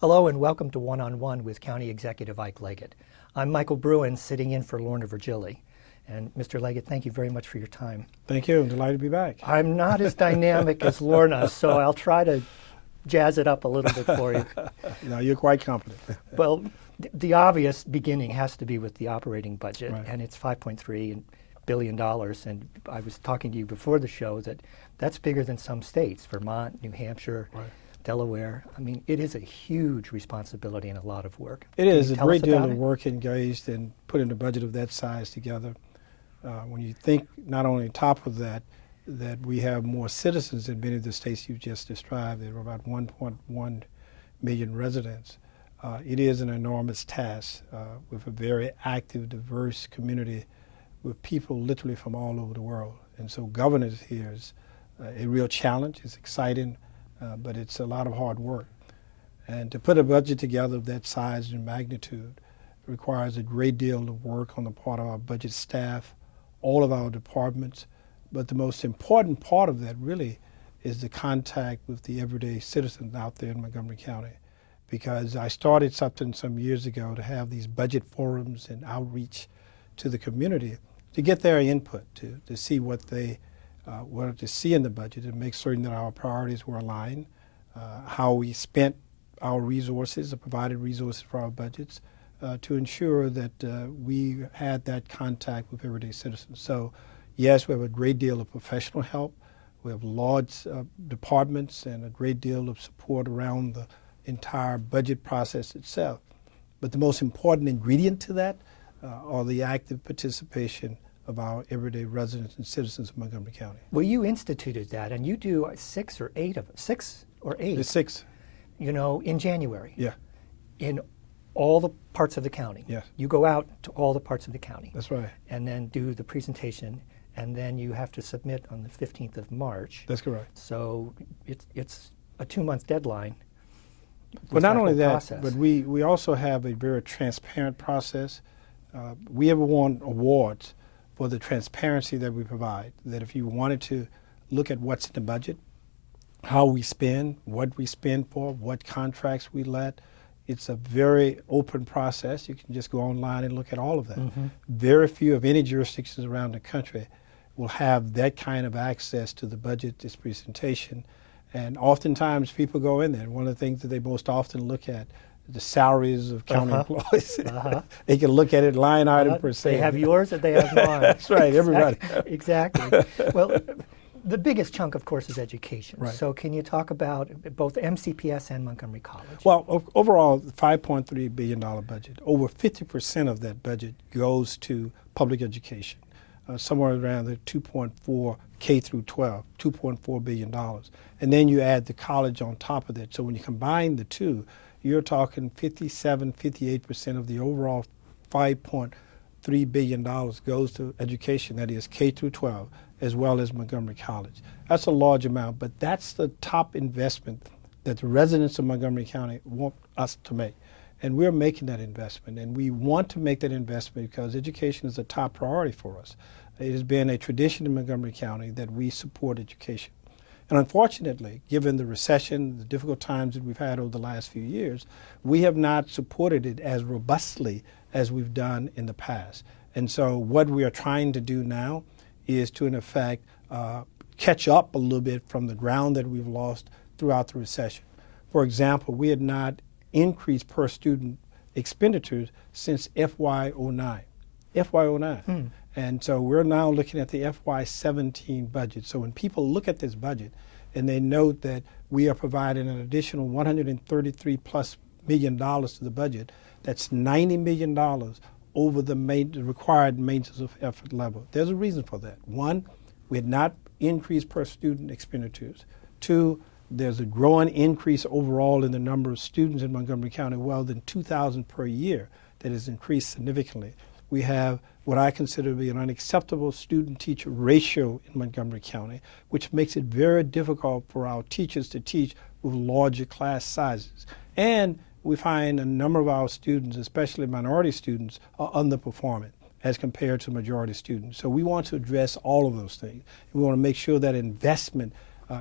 Hello and welcome to One-on-One with County Executive Ike Leggett. I'm Michael Bruin, sitting in for Lorna Virgili. And Mr. Leggett, thank you very much for your time. Thank you. I'm delighted to be back. I'm not as dynamic as Lorna, so I'll try to jazz it up a little bit for you. No, you're quite competent. Well, the obvious beginning has to be with the operating budget, Right. and it's $5.3 billion. And I was talking to you before the show that that's bigger than some states, Vermont, New Hampshire, Right. Delaware. I mean, it is a huge responsibility and a lot of work. It Can is you a tell great us deal about of it? work engaged in putting a budget of that size together. When you think not only on top of that, that we have more citizens in many of the states you just described, there are about 1.1 million residents. It is an enormous task with a very active, diverse community with people literally from all over the world. And so governance here is a real challenge. It's exciting, but it's a lot of hard work. And to put a budget together of that size and magnitude requires a great deal of work on the part of our budget staff, all of our departments. But the most important part of that really is the contact with the everyday citizens out there in Montgomery County. Because I started something some years ago to have these budget forums and outreach to the community to get their input, to see what they wanted to see in the budget and make certain that our priorities were aligned, how we spent our resources, or provided resources for our budgets, to ensure that we had that contact with everyday citizens. So yes, we have a great deal of professional help. We have large departments and a great deal of support around the entire budget process itself. But the most important ingredient to that are the active participation of our everyday residents and citizens of Montgomery County. Well, you instituted that, and you do six or eight, The six. you know, in January. Yeah, In all the parts of the county. Yes. You go out to all the parts of the county. that's right. And then do the presentation, and then you have to submit on the 15th of March. That's correct. So it's a 2-month deadline. But not whole only that, process. but we also have a very transparent process. We have won awards for the transparency that we provide, that if you wanted to look at what's in the budget, how we spend, what we spend for, what contracts we let, it's a very open process. You can just go online and look at all of that. Very few of any jurisdictions around the country will have that kind of access to the budget, this presentation. And oftentimes people go in there, and one of the things that they most often look at, the salaries of county employees. They can look at it line item per se. They have yours and they have mine. That's right, everybody. Exactly. Well, the biggest chunk, of course, is education. Right. So can you talk about both MCPS and Montgomery College? Well, overall, $5.3 billion budget. Over 50% of that budget goes to public education, somewhere around the 2.4 K through 12, $2.4 billion. And then you add the college on top of that. So when you combine the two, you're talking 57, 58% of the overall $5.3 billion goes to education, that is K through 12, as well as Montgomery College. That's a large amount, but that's the top investment that the residents of Montgomery County want us to make. And we're making that investment, and we want to make that investment because education is a top priority for us. It has been a tradition in Montgomery County that we support education. And unfortunately, given the recession, the difficult times that we've had over the last few years, we have not supported it as robustly as we've done in the past. And so what we are trying to do now is to, in effect, catch up a little bit from the ground that we've lost throughout the recession. For example, we had not increased per student expenditures since FY09. FY09. And so we're now looking at the FY17 budget. So when people look at this budget and they note that we are providing an additional $133+ million to the budget, that's $90 million over the required maintenance of effort level. There's a reason for that. One, we had not increased per student expenditures. Two, there's a growing increase overall in the number of students in Montgomery County, well than 2,000 per year, that has increased significantly. We have what I consider to be an unacceptable student-teacher ratio in Montgomery County, which makes it very difficult for our teachers to teach with larger class sizes. And we find a number of our students, especially minority students, are underperforming as compared to majority students. So we want to address all of those things. We want to make sure that investment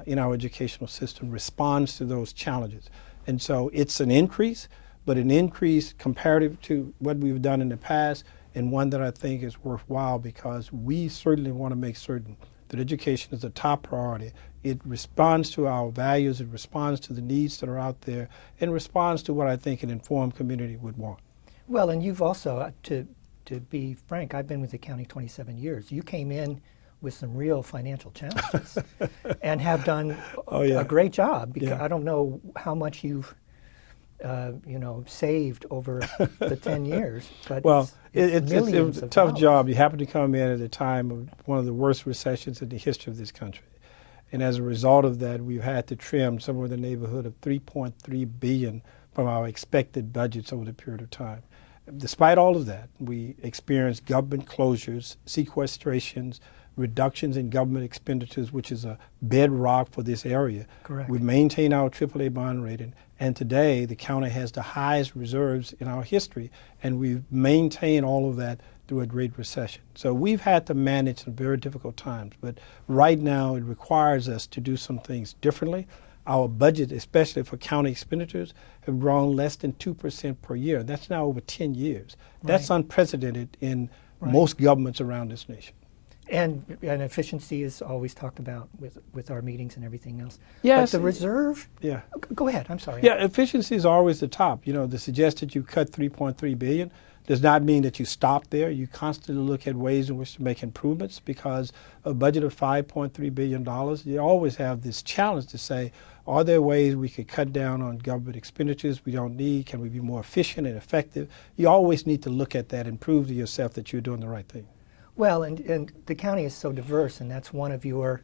in our educational system responds to those challenges. And so it's an increase, but an increase comparative to what we've done in the past, and one that I think is worthwhile because we certainly want to make certain that education is a top priority. It responds to our values, it responds to the needs that are out there, and responds to what I think an informed community would want. Well, and you've also, to be frank, I've been with the county 27 years. You came in with some real financial challenges and have done a great job. Because I don't know how much you've saved over the 10 years, but it was a tough job. You happened to come in at a time of one of the worst recessions in the history of this country. And as a result of that, we've had to trim somewhere in the neighborhood of $3.3 billion from our expected budgets over the period of time. Despite all of that, we experienced government closures, sequestrations, reductions in government expenditures, which is a bedrock for this area. Correct. We've maintained our AAA bond rating, and today the county has the highest reserves in our history, and we've maintained all of that through a great recession. So we've had to manage some very difficult times, but right now it requires us to do some things differently. Our budget, especially for county expenditures, have grown less than 2% per year. That's now over 10 years. That's unprecedented in most governments around this nation. And efficiency is always talked about with our meetings and everything else. Yes. But the reserve? Yeah. Go ahead, I'm sorry. Yeah, efficiency is always the top. You know, the suggested you cut $3.3 billion does not mean that you stop there. You constantly look at ways in which to make improvements because a budget of $5.3 billion, you always have this challenge to say, are there ways we could cut down on government expenditures we don't need? Can we be more efficient and effective? You always need to look at that and prove to yourself that you're doing the right thing. Well, and the county is so diverse, and that's one of your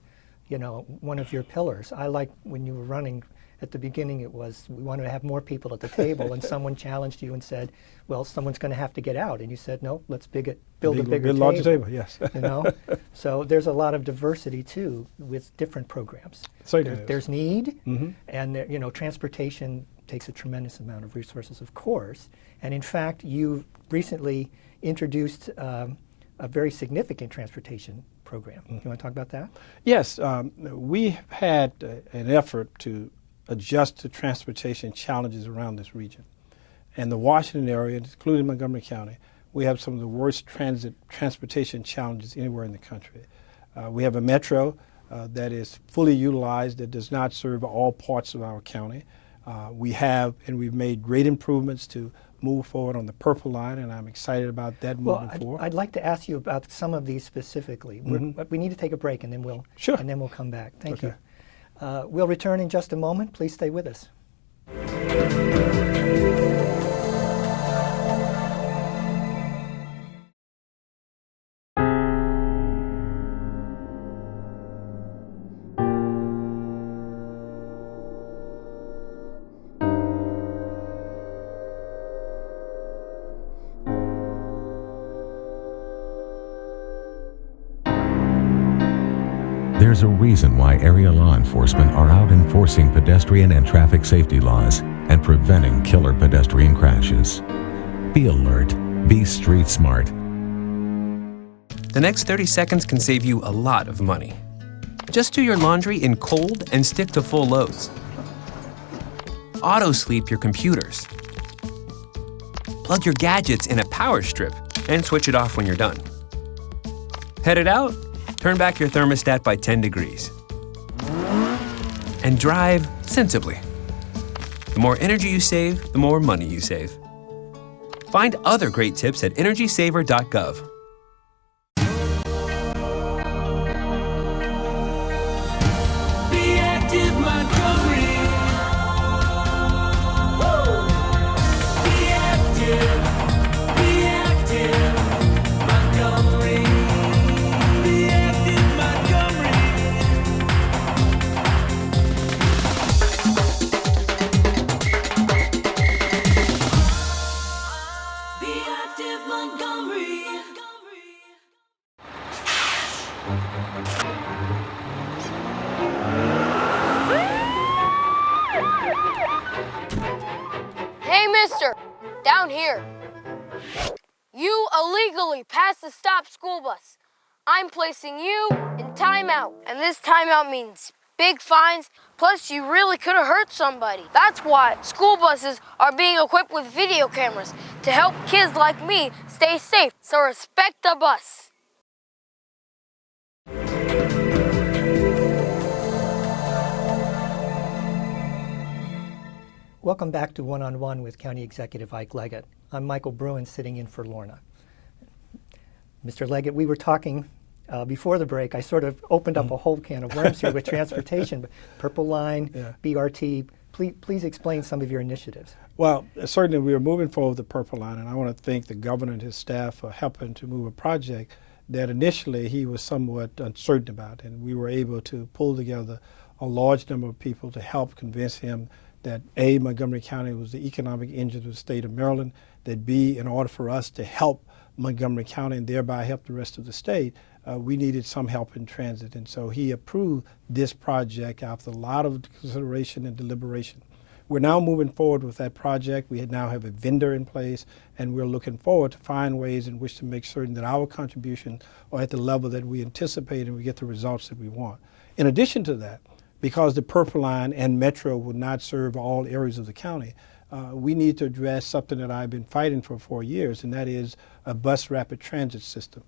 pillars. I like when you were running at the beginning, it was we wanted to have more people at the table, and someone challenged you and said, well, someone's going to have to get out. And you said, no, let's build a bigger table. Larger table, yes. So there's a lot of diversity, too, with different programs. There's need, and transportation takes a tremendous amount of resources, of course. And in fact, you recently introduced a very significant transportation program. You want to talk about that? Yes. We had an effort to adjust to transportation challenges around this region. And the Washington area, including Montgomery County, we have some of the worst transportation challenges anywhere in the country. We have a metro that is fully utilized, that does not serve all parts of our county. We've made great improvements to move forward on the Purple Line, and I'm excited about that moving forward. I'd like to ask you about some of these specifically. We need to take a break, and then we'll come back. Thank you. We'll return in just a moment. Please stay with us. There's a reason why area law enforcement are out enforcing pedestrian and traffic safety laws and preventing killer pedestrian crashes. Be alert. Be street smart. The next 30 seconds can save you a lot of money. Just do your laundry in cold and stick to full loads. Auto-sleep your computers. Plug your gadgets in a power strip and switch it off when you're done. Headed out? Turn back your thermostat by 10 degrees. And drive sensibly. The more energy you save, the more money you save. Find other great tips at energysaver.gov. Be active, Montgomery. Woo! Be active. Be active, Montgomery. Be active, Montgomery. Be active, Montgomery. Hey, mister! Down here. You illegally passed the stop school bus. I'm placing you in timeout, and this timeout means big fines, plus you really could have hurt somebody. That's why school buses are being equipped with video cameras to help kids like me stay safe. So respect the bus. Welcome back to One-on-One with County Executive Ike Leggett. I'm Michael Bruin, sitting in for Lorna. Mr. Leggett, we were talking before the break. I sort of opened up a whole can of worms here with transportation, but Purple Line, BRT. Please explain some of your initiatives. Well, certainly we are moving forward with the Purple Line, and I want to thank the governor and his staff for helping to move a project that initially he was somewhat uncertain about, and we were able to pull together a large number of people to help convince him that A, Montgomery County was the economic engine of the state of Maryland, that B, in order for us to help Montgomery County and thereby help the rest of the state, we needed some help in transit. And so he approved this project after a lot of consideration and deliberation. We're now moving forward with that project. We now have a vendor in place, and we're looking forward to find ways in which to make certain that our contributions are at the level that we anticipate and we get the results that we want. In addition to that, because the Purple Line and Metro will not serve all areas of the county, we need to address something that I've been fighting for 4 years, and that is a bus rapid transit system.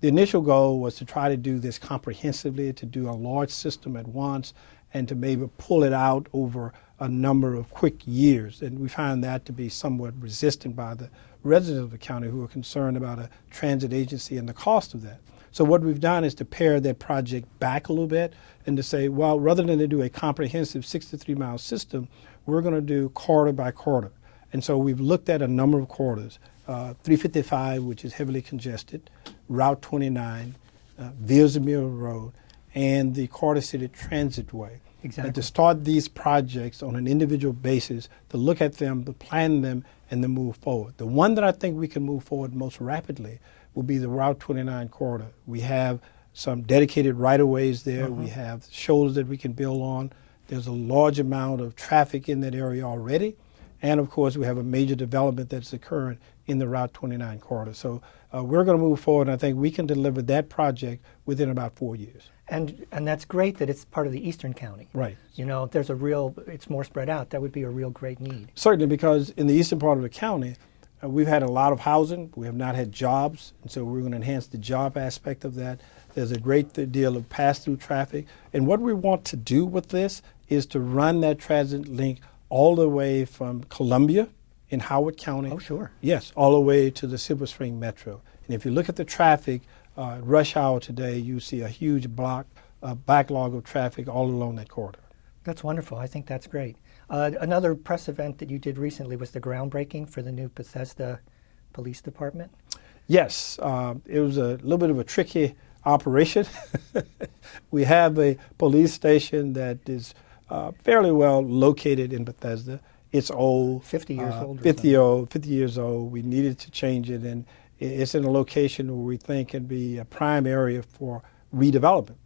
The initial goal was to try to do this comprehensively, to do a large system at once, and to maybe pull it out over a number of quick years. And we find that to be somewhat resistant by the residents of the county who are concerned about a transit agency and the cost of that. So what we've done is to pare that project back a little bit and to say, well, rather than to do a comprehensive 63-mile system, we're going to do corridor by corridor. And so we've looked at a number of corridors, 355, which is heavily congested, Route 29, Villesmill Road, and the Carter City Transitway. Exactly. And to start these projects on an individual basis, to look at them, to plan them, and to move forward. The one that I think we can move forward most rapidly will be the Route 29 corridor. We have some dedicated right-of-ways there. We have shoulders that we can build on. There's a large amount of traffic in that area already. And of course, we have a major development that's occurring in the Route 29 corridor. So we're going to move forward, and I think we can deliver that project within about 4 years. And that's great that it's part of the Eastern County. Right. You know, if there's it's more spread out, that would be a real great need. Certainly, because in the eastern part of the county, we've had a lot of housing. We have not had jobs, and so we're going to enhance the job aspect of that. There's a great deal of pass-through traffic. And what we want to do with this is to run that transit link all the way from Columbia in Howard County. Oh, sure. Yes, all the way to the Silver Spring Metro. And if you look at the traffic, rush hour today, you see a huge backlog of traffic all along that corridor. That's wonderful. I think that's great. Another press event that you did recently was the groundbreaking for the new Bethesda Police Department. Yes, it was a little bit of a tricky operation. We have a police station that is fairly well located in Bethesda. It's old. 50 years old. 50 years old. We needed to change it, and it's in a location where we think can be a prime area for redevelopment.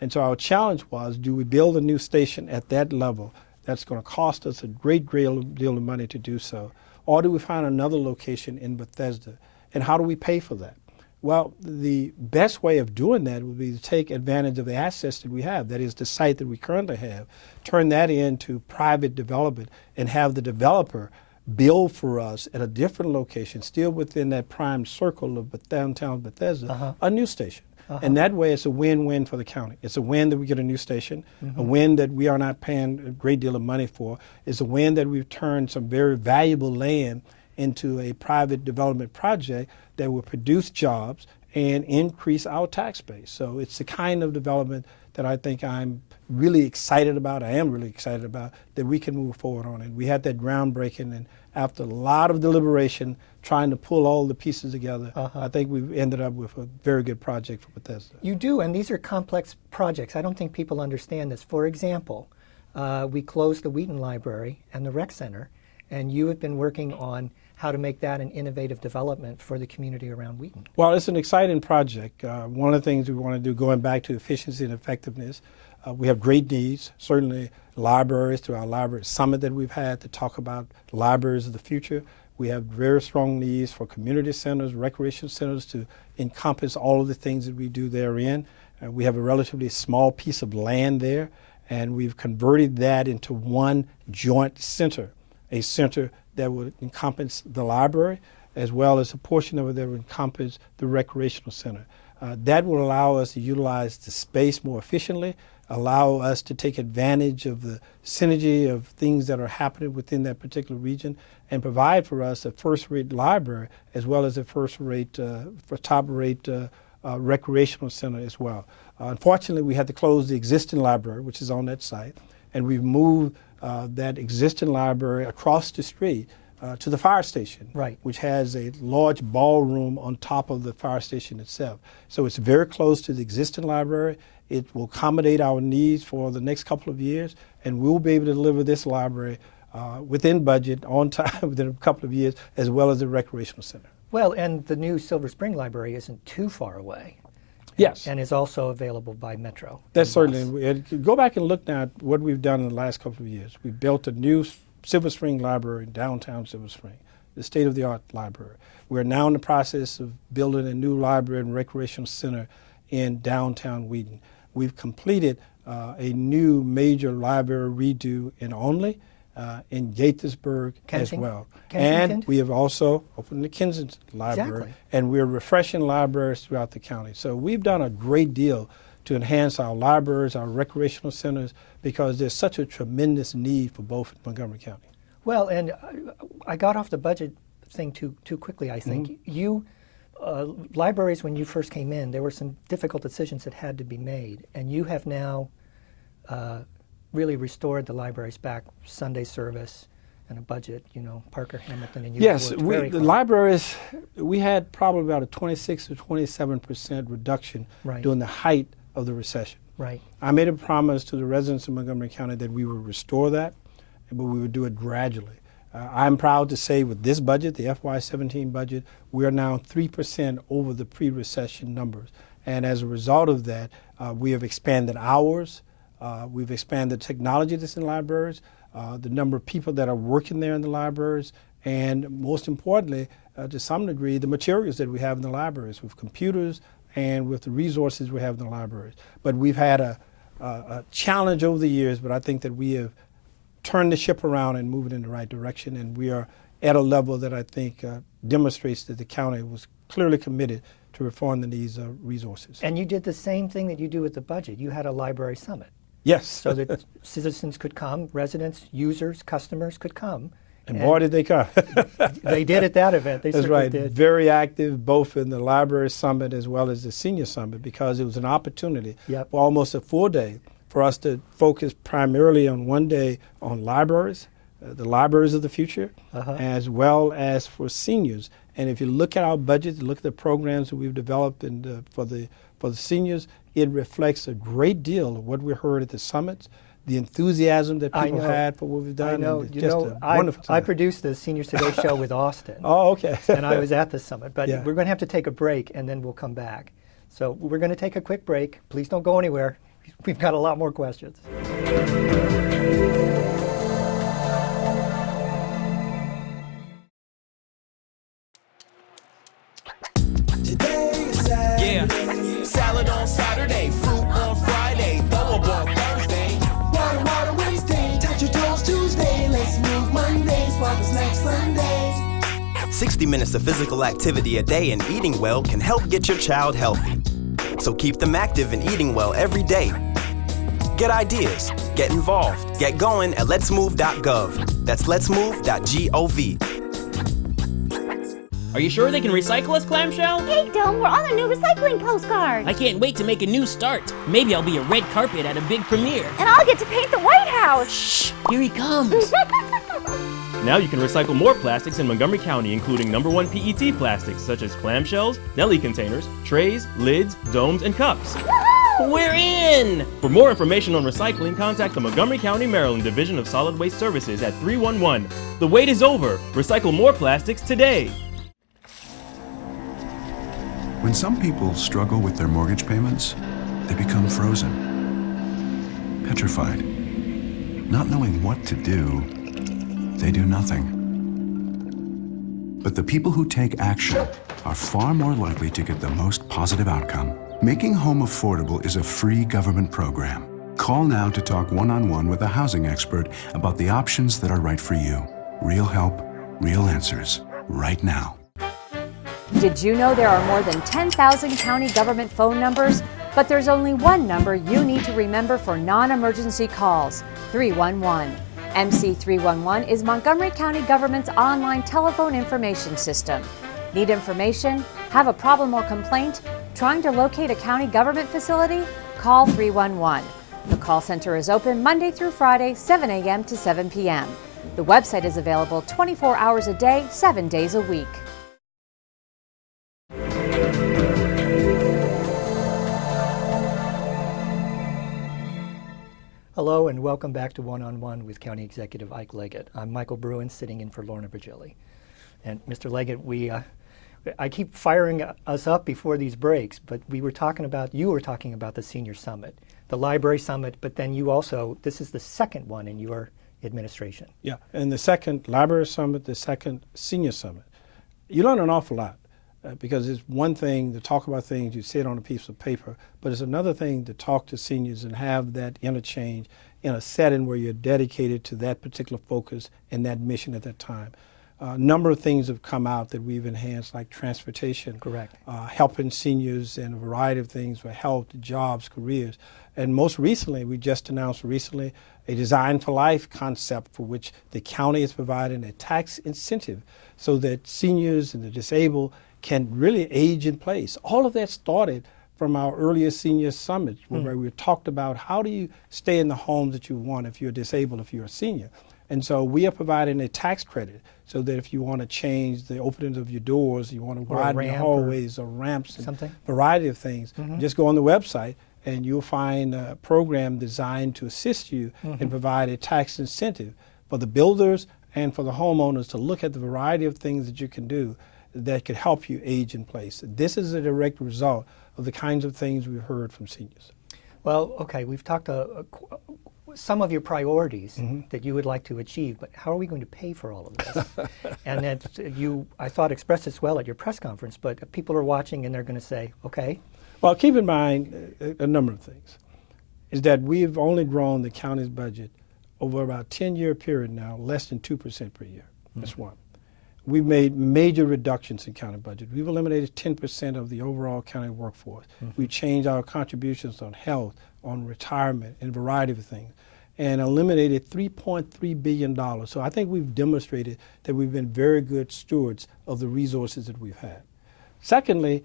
And so our challenge was, do we build a new station at that level that's going to cost us a great deal of money to do so? Or do we find another location in Bethesda? And how do we pay for that? Well, the best way of doing that would be to take advantage of the assets that we have, that is the site that we currently have, turn that into private development and have the developer build for us at a different location, still within that prime circle of downtown Bethesda, a new station. And that way it's a win-win for the county. It's a win that we get a new station, a win that we are not paying a great deal of money for. It's a win that we've turned some very valuable land into a private development project that will produce jobs and increase our tax base. So it's the kind of development that I think I'm really excited about, I am really excited about, that we can move forward on. And we had that groundbreaking, and after a lot of deliberation, trying to pull all the pieces together, I think we've ended up with a very good project for Bethesda. You do, and these are complex projects. I don't think people understand this. For example, we closed the Wheaton Library and the Rec Center, and you have been working on how to make that an innovative development for the community around Wheaton. Well, it's an exciting project. One of the things we want to do, going back to efficiency and effectiveness, we have great needs, certainly libraries, through our library summit that we've had to talk about libraries of the future. We have very strong needs for community centers, recreation centers to encompass all of the things that we do therein. We have a relatively small piece of land there, and we've converted that into one joint center, a center that would encompass the library as well as a portion of it that would encompass the recreational center. That will allow us to utilize the space more efficiently, allow us to take advantage of the synergy of things that are happening within that particular region, and provide for us a first-rate library as well as a first-rate, top-rate recreational center as well. Unfortunately, we had to close the existing library, which is on that site, and we've moved that existing library across the street to the fire station, right, which has a large ballroom on top of the fire station itself. So it's very close to the existing library. It will accommodate our needs for the next couple of years, and we'll be able to deliver this library within budget, on time, within a couple of years, as well as the recreational center. Well, and the new Silver Spring Library isn't too far away. Yes. And is also available by Metro. That's certainly. Go back and look now at what we've done in the last couple of years. We built a new Silver Spring Library in downtown Silver Spring, the state-of-the-art library. We're now in the process of building a new library and recreational center in downtown Wheaton. We've completed a new major library redo in Olney, in Gaithersburg as well. Kensington? And we have also opened the Kensington Library, exactly, and we're refreshing libraries throughout the county. So we've done a great deal to enhance our libraries, our recreational centers, because there's such a tremendous need for both in Montgomery County. Well, and I got off the budget thing too quickly, I think. You, libraries, when you first came in, there were some difficult decisions that had to be made, and you have now really restored the libraries back, Sunday service and a budget, you know, Parker Hamilton and you. Yes, the libraries, we had probably about a 26 to 27% reduction during the height of the recession. Right. I made a promise to the residents of Montgomery County that we would restore that, but we would do it gradually. I'm proud to say with this budget, the FY17 budget, we are now 3% over the pre-recession numbers. And as a result of that, we have expanded hours, we've expanded technology that's in libraries, the number of people that are working there in the libraries, and most importantly, to some degree, the materials that we have in the libraries with computers and with the resources we have in the libraries. But we've had a challenge over the years, but I think that we have turned the ship around and moved in the right direction, and we are at a level that I think demonstrates that the county was clearly committed to reforming these resources. And you did the same thing that you do with the budget. You had a library summit. Yes. So that citizens could come, residents, users, customers could come. And boy, did they come. They did at that event. They That's right. Did. Very active, both in the library summit as well as the senior summit, because it was an opportunity for almost a full day for us to focus primarily on one day on libraries, the libraries of the future, as well as for seniors. And if you look at our budget, look at the programs that we've developed for the seniors, it reflects a great deal of what we heard at the summits, the enthusiasm that people had for what we've done. I know. You know, I produced the Seniors Today show with Austin. Oh, okay. And I was at the summit. But we're going to have to take a break, and then we'll come back. So we're going to take a quick break. Please don't go anywhere. We've got a lot more questions. Salad on Saturday, fruit on Friday, throw a ball Thursday. Water Wednesday, touch your toes Tuesday. Let's move Monday, sparkles next Sunday. 60 minutes of physical activity a day and eating well can help get your child healthy. So keep them active and eating well every day. Get ideas, get involved, get going at letsmove.gov. That's letsmove.gov. Are you sure they can recycle us, Clamshell? Hey, Dome, we're on a new recycling postcard. I can't wait to make a new start. Maybe I'll be a red carpet at a big premiere. And I'll get to paint the White House. Shh, here he comes. Now you can recycle more plastics in Montgomery County, including #1 PET plastics such as clamshells, deli containers, trays, lids, domes, and cups. Woohoo! We're in! For more information on recycling, contact the Montgomery County, Maryland Division of Solid Waste Services at 311. The wait is over. Recycle more plastics today. When some people struggle with their mortgage payments, they become frozen, petrified. Not knowing what to do, they do nothing. But the people who take action are far more likely to get the most positive outcome. Making Home Affordable is a free government program. Call now to talk one-on-one with a housing expert about the options that are right for you. Real help, real answers, right now. Did you know there are more than 10,000 county government phone numbers? But there's only one number you need to remember for non-emergency calls, 311. MC311 is Montgomery County government's online telephone information system. Need information? Have a problem or complaint? Trying to locate a county government facility? Call 311. The call center is open Monday through Friday, 7 a.m. to 7 p.m. The website is available 24 hours a day, 7 days a week. Hello and welcome back to One-on-One with County Executive Ike Leggett. I'm Michael Bruin, sitting in for Lorna Virgili. And Mr. Leggett, I keep firing us up before these breaks, but you were talking about the Senior Summit, the Library Summit, but then this is the second one in your administration. Yeah, and the second Library Summit, the second Senior Summit. You learn an awful lot. Because it's one thing to talk about things, you see it on a piece of paper, but it's another thing to talk to seniors and have that interchange in a setting where you're dedicated to that particular focus and that mission at that time. A number of things have come out that we've enhanced, like transportation, correct, helping seniors in a variety of things for health, jobs, careers. And most recently, we just announced a Design for Life concept for which the county is providing a tax incentive so that seniors and the disabled can really age in place. All of that started from our earlier senior summit where we talked about how do you stay in the homes that you want if you're disabled, if you're a senior. And so we are providing a tax credit so that if you want to change the openings of your doors, you want to widen your hallways or ramps, and a variety of things, just go on the website and you'll find a program designed to assist you and provide a tax incentive for the builders and for the homeowners to look at the variety of things that you can do that could help you age in place. This is a direct result of the kinds of things we've heard from seniors. Well, okay, we've talked some of your priorities that you would like to achieve, but how are we going to pay for all of this? And that I thought expressed this well at your press conference, but people are watching and they're going to say, okay. Well, keep in mind a number of things. Is that we've only grown the county's budget over about a 10-year period now, less than 2% per year. That's one. We've made major reductions in county budget. We've eliminated 10% of the overall county workforce. We've changed our contributions on health, on retirement, and a variety of things, and eliminated $3.3 billion. So I think we've demonstrated that we've been very good stewards of the resources that we've had. Secondly,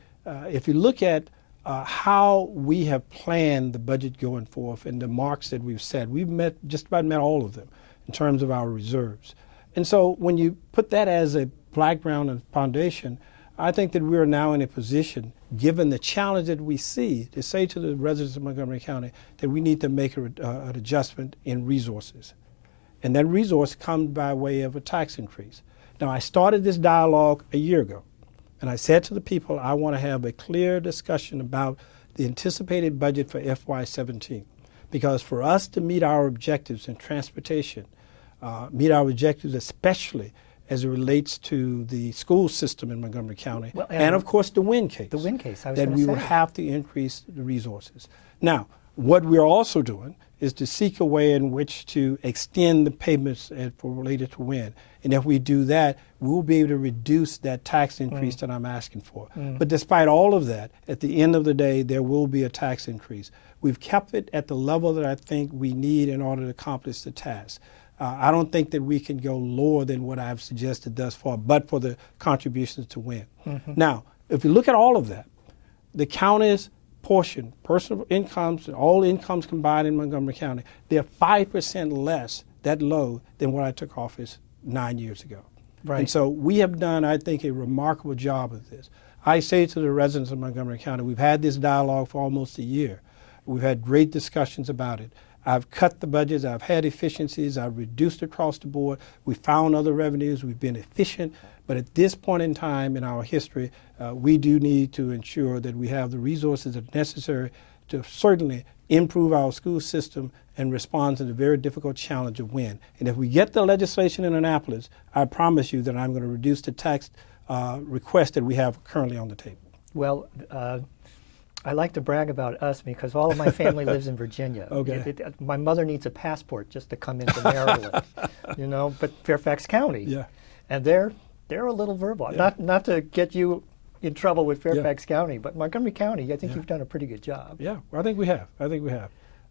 if you look at how we have planned the budget going forth and the marks that we've set, we've just about met all of them in terms of our reserves. And so when you put that as a background and foundation, I think that we are now in a position, given the challenge that we see, to say to the residents of Montgomery County that we need to make an adjustment in resources. And that resource comes by way of a tax increase. Now, I started this dialogue a year ago, and I said to the people, I want to have a clear discussion about the anticipated budget for FY17. Because for us to meet our objectives in transportation, meet our objectives, especially as it relates to the school system in Montgomery County, and of course the wind case. The wind case, I was that we will have to increase the resources. Now, what we're also doing is to seek a way in which to extend the payments related to wind. And if we do that, we'll be able to reduce that tax increase that I'm asking for. But despite all of that, at the end of the day, there will be a tax increase. We've kept it at the level that I think we need in order to accomplish the task. I don't think that we can go lower than what I've suggested thus far, but for the contributions to win. Now, if you look at all of that, the county's portion, personal incomes, and all incomes combined in Montgomery County, they're 5% less, that low, than when I took office 9 years ago. Right. And so we have done, I think, a remarkable job of this. I say to the residents of Montgomery County, we've had this dialogue for almost a year. We've had great discussions about it. I've cut the budgets, I've had efficiencies, I've reduced across the board, we found other revenues, we've been efficient, but at this point in time in our history, we do need to ensure that we have the resources that are necessary to certainly improve our school system and respond to the very difficult challenge of wind. And if we get the legislation in Annapolis, I promise you that I'm going to reduce the tax request that we have currently on the table. Well, I like to brag about us because all of my family lives in Virginia. Okay. My mother needs a passport just to come into Maryland, but Fairfax County. Yeah. And they're a little verbal. Yeah. Not to get you in trouble with Fairfax County, but Montgomery County, I think you've done a pretty good job. Yeah, I think we have.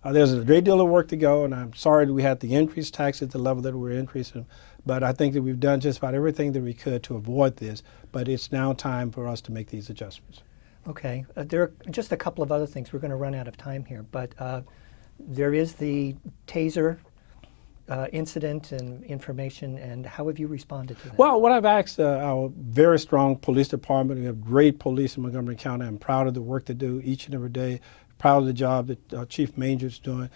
There's a great deal of work to go, and I'm sorry that we had to increase taxes at the level that we're increasing, but I think that we've done just about everything that we could to avoid this, but it's now time for us to make these adjustments. Okay. There are just a couple of other things. We're going to run out of time here, but there is the TASER incident and information, and how have you responded to that? Well, what I've asked our very strong police department, we have great police in Montgomery County. I'm proud of the work they do each and every day, proud of the job that Chief Manger is doing.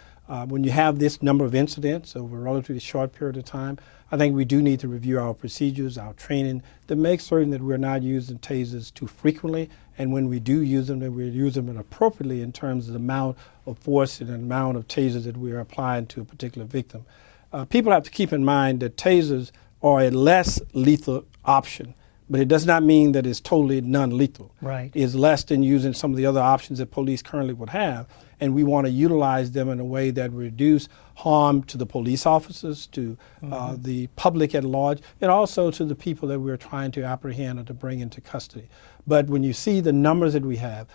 When you have this number of incidents over a relatively short period of time, I think we do need to review our procedures, our training, to make certain that we're not using tasers too frequently, and when we do use them, that we use them appropriately in terms of the amount of force and the amount of tasers that we are applying to a particular victim. People have to keep in mind that tasers are a less lethal option, but it does not mean that it's totally non-lethal. Right. It's less than using some of the other options that police currently would have, and we want to utilize them in a way that reduce harm to the police officers, to the public at large, and also to the people that we're trying to apprehend or to bring into custody. But when you see the numbers that we have,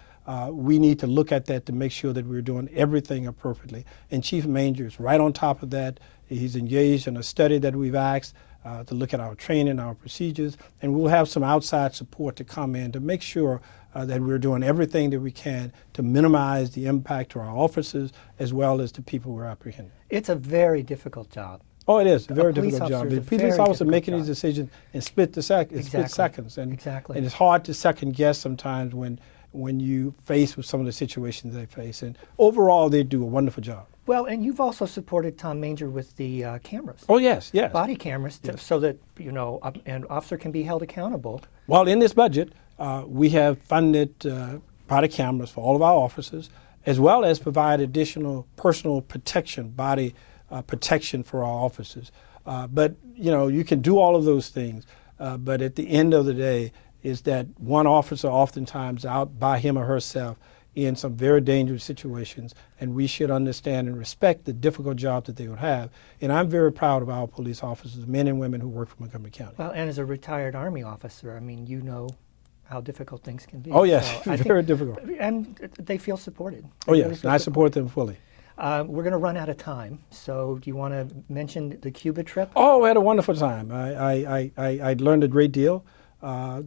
we need to look at that to make sure that we're doing everything appropriately. And Chief Manger is right on top of that. He's engaged in a study that we've asked to look at our training, our procedures, and we'll have some outside support to come in to make sure that we're doing everything that we can to minimize the impact to our officers as well as the people we're apprehending. It's a very difficult job. Oh, it is a very difficult job. The police officer making job. these decisions in split seconds, and it's hard to second guess sometimes when you face with some of the situations they face. And overall, they do a wonderful job. Well, and you've also supported Tom Manger with the cameras. Oh, yes. Body cameras, so that, an officer can be held accountable. Well, in this budget, we have funded body cameras for all of our officers, as well as provide additional personal protection, body protection for our officers. But, you can do all of those things, but at the end of the day, is that one officer oftentimes out by him or herself in some very dangerous situations, and we should understand and respect the difficult job that they would have. And I'm very proud of our police officers, men and women who work for Montgomery County. Well, and as a retired Army officer, I mean, you know how difficult things can be. Oh, yes, so very difficult. And they feel supported. Oh, yes, and I support them fully. We're going to run out of time, so do you want to mention the Cuba trip? Oh, we had a wonderful time. I learned a great deal,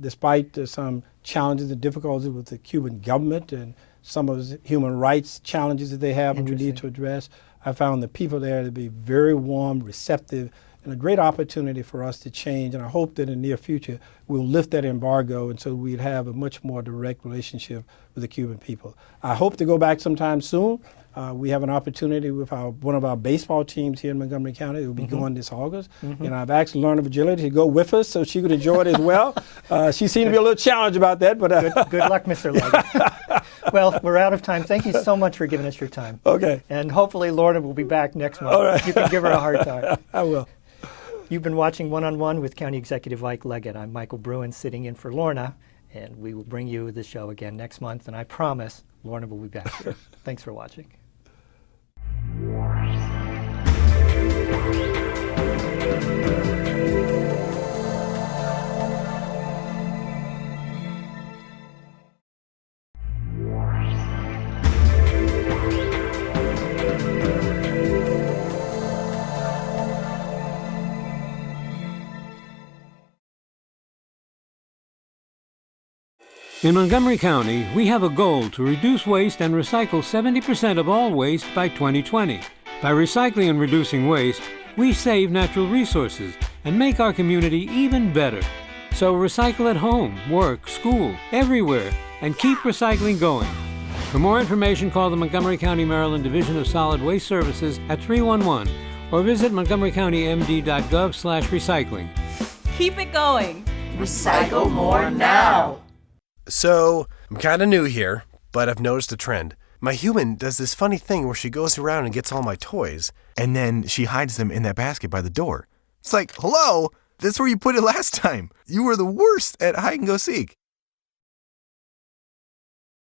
despite some challenges and difficulties with the Cuban government and some of the human rights challenges that they have and we need to address. I found the people there to be very warm, receptive, and a great opportunity for us to change. And I hope that in the near future we'll lift that embargo, and so we'd have a much more direct relationship with the Cuban people. I hope to go back sometime soon. We have an opportunity with one of our baseball teams here in Montgomery County. It will be going this August. And I've asked Lorna Vigility to go with us so she could enjoy it as well. She seemed to be a little challenged about that. But good luck, Mr. Leggett. Well, we're out of time. Thank you so much for giving us your time. Okay. And hopefully Lorna will be back next month. All right. You can give her a hard time. I will. You've been watching One-on-One with County Executive Mike Leggett. I'm Michael Bruin, sitting in for Lorna, and we will bring you the show again next month. And I promise Lorna will be back here. Thanks for watching. In Montgomery County, we have a goal to reduce waste and recycle 70% of all waste by 2020. By recycling and reducing waste, we save natural resources and make our community even better. So recycle at home, work, school, everywhere, and keep recycling going. For more information, call the Montgomery County, Maryland Division of Solid Waste Services at 311 or visit montgomerycountymd.gov/recycling. Keep it going. Recycle more now. So, I'm kind of new here, but I've noticed a trend. My human does this funny thing where she goes around and gets all my toys, and then she hides them in that basket by the door. It's like, hello, that's where you put it last time. You were the worst at hide and go seek.